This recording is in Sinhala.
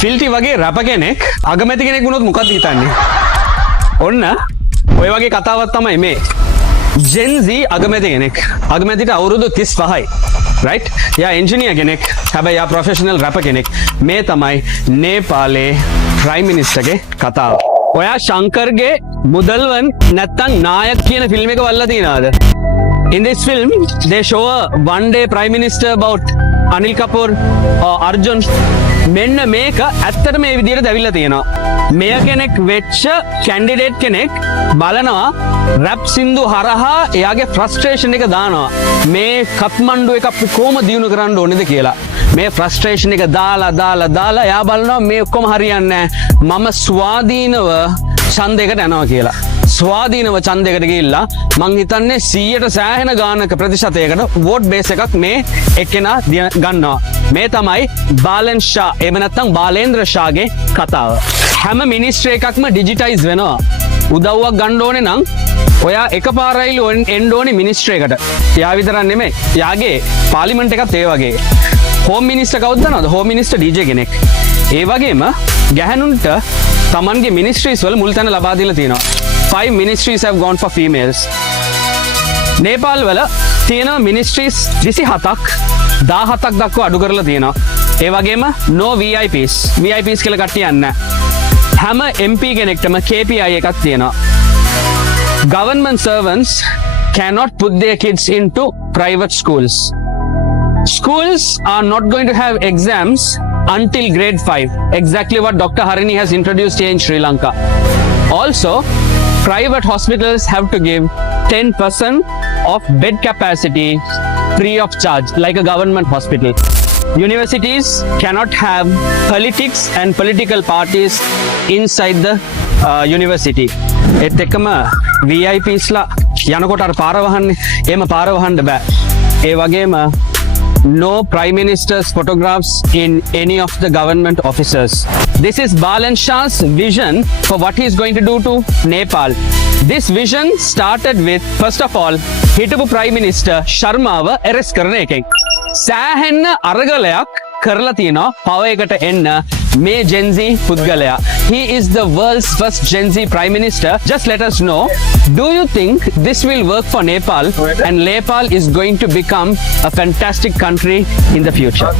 ෆිල්ටි වගේ රැප කෙනෙක් අගමැති කෙනෙක් වුණොත් මොකක්ද හිතන්නේ? ඔන්න ඔය වගේ කතාවක් තමයි මේ. Gen Z අගමැති කෙනෙක්. අගමැතිට අවුරුදු 35යි. right? යා එන්ජිනියර් කෙනෙක්. හැබැයි යා ප්‍රොෆෙෂනල් රැප කෙනෙක්. මේ තමයි නේපාලේ ප්‍රයිම් මිනිස්ටර්ගේ කතාව. ඔයා ශංකර්ගේ මුදල්වන් නැත්තම් නායක කියන ෆිල්ම් එක බලලා තියෙනවද? In this film, they show a one-day prime minister about Anil Kapoor or Arjun. මෙන්න මේක ඇත්තට මේ විදිහට දැවිලා තියෙනවා. මෙය කෙනෙක් වෙච්ච කැන්ඩිඩේට් කෙනෙක් බලනවා රැප් සින්දු හරහා එයාගේ ෆ්‍රස්ට්‍රේෂන් එක දානවා. මේ කත්මණ්ඩු එක කොහොම දියුණු කරන්න ඕනේද කියලා. මේ ෆ්‍රස්ට්‍රේෂන් එක දාලා එයා බලනවා මේ ඔක්කොම හරියන්නේ නැහැ. මම ස්වාධීනව ඡන්දයකට යනවා කියලා. ස්වාධීනව ඡන්දයකට ගිහිල්ලා මං හිතන්නේ 100ට සෑහෙන ගානක ප්‍රතිශතයකට වෝට් බේස් එකක් මේ එක්කෙනා ගන්නවා. මේ තමයි බාලන් ෂා එහෙම නැත්නම් බාලේන්ද්‍ර ෂාගේ කතාව. හැම මිනිස්ට්‍රි එකක්ම ඩිජිටයිස් වෙනවා. උදව්වක් ගන්න ඕනේ නම් ඔයා එකපාරයිලු එන්න ඕනේ මිනිස්ට්‍රි එකට. එයා විතරක් නෙමෙයි. එයාගේ පාර්ලිමේන්තු එකත් ඒ වගේ. හෝම් මිනිස්ටර් කවුද දන්නවද? හෝම් මිනිස්ටර් ඩීජේ කෙනෙක්. ඒ වගේම ගැහැණුන්ට තමන්ගේ මිනිස්ට්‍රීස් වල මුල් තැන ලබා දීලා තියෙනවා. 5 ministries have gone for females. Nepal වල තියෙන මිනිස්ට්‍රීස් 27ක් 17ක් දක්වා අඩු කරලා තියෙනවා. ඒ වගේම no VIPs. VIPs කියලා කට්ටිය යන්නේ නැහැ. හැම MP කෙනෙක්ටම KPI එකක් තියෙනවා. Government servants cannot put their kids into private schools. Schools are not going to have exams until grade 5. Exactly what Dr. Harini has introduced here in Sri Lanka. Also, private hospitals have to give 10% of bed capacity free of charge, like a government hospital. Universities cannot have politics and political parties inside the university. ඒත් එක්කම VIPs ලා යනකොට අර පාර වහන්නේ එහෙම පාර වහන්න බෑ. ඒ වගේම no prime minister's photographs in any of the government offices. This is Balan Shah's vision for what he is going to do to Nepal. This vision started with, first of all, හිටපු prime minister Sharmaව arrest කරන එකෙන්. සෑහෙන්න අරගලයක් කරලා තියෙනවා පව එකට එන්න මේ Gen Z පුද්ගලයා. He is the world's first Gen Z prime minister. Just let us know, do you think this will work for Nepal and Nepal is going to become a fantastic country in the future?